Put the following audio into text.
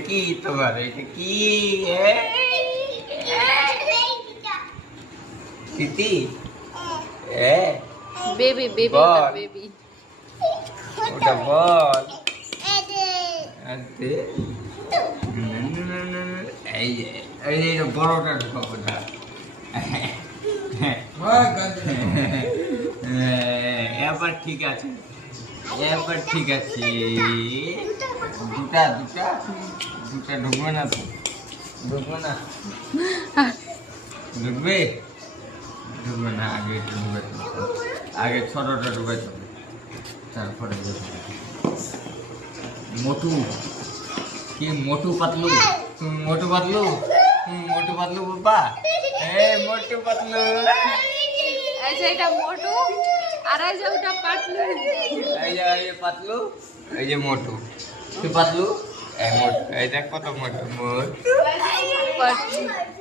কি তোমার এটা কি তিতি বেবি বেবি বল। বেবি ওটা বল এই এই বড়টা ঢুকাবো না এবার ঠিক আছে এবার ঠিক আছে দুটা দুটা দুটা ঢুকবে না তো ঢুকবে না ঢুকবে ঢুকবে না আগে একটু ঢুকাতে আগে ছোটটা ঢুকাতে হবে তারপরে মোটু কি মোটু পাতলু মোটু পাতলু মোটু পাতলু বাবা মোটু পাতলু আচ্ছা এটা মোটু আর এই যে ওটা পাতলু এই যে পাতলু এই যে মোটু তুই পাতলু এই মোটু এই দেখ কত মোটু মোটু পাতলু